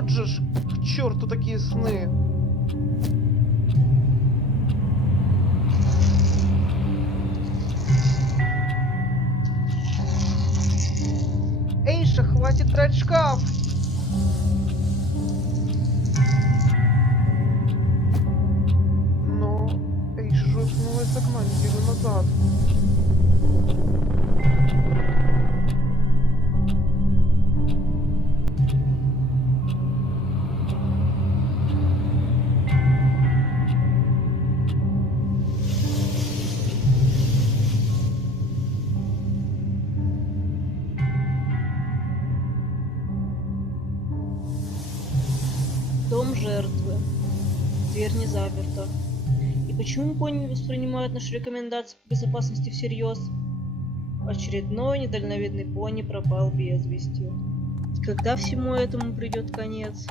Вот же ж к черту такие сны. Эйша, хватит драть шкаф! Но Эйша же уснула из окна неделю назад. Дом жертвы. Дверь не заперта. И почему Бонни не воспринимает наши рекомендации по безопасности всерьез? Очередной недальновидный пони пропал без вести. Когда всему этому придет конец?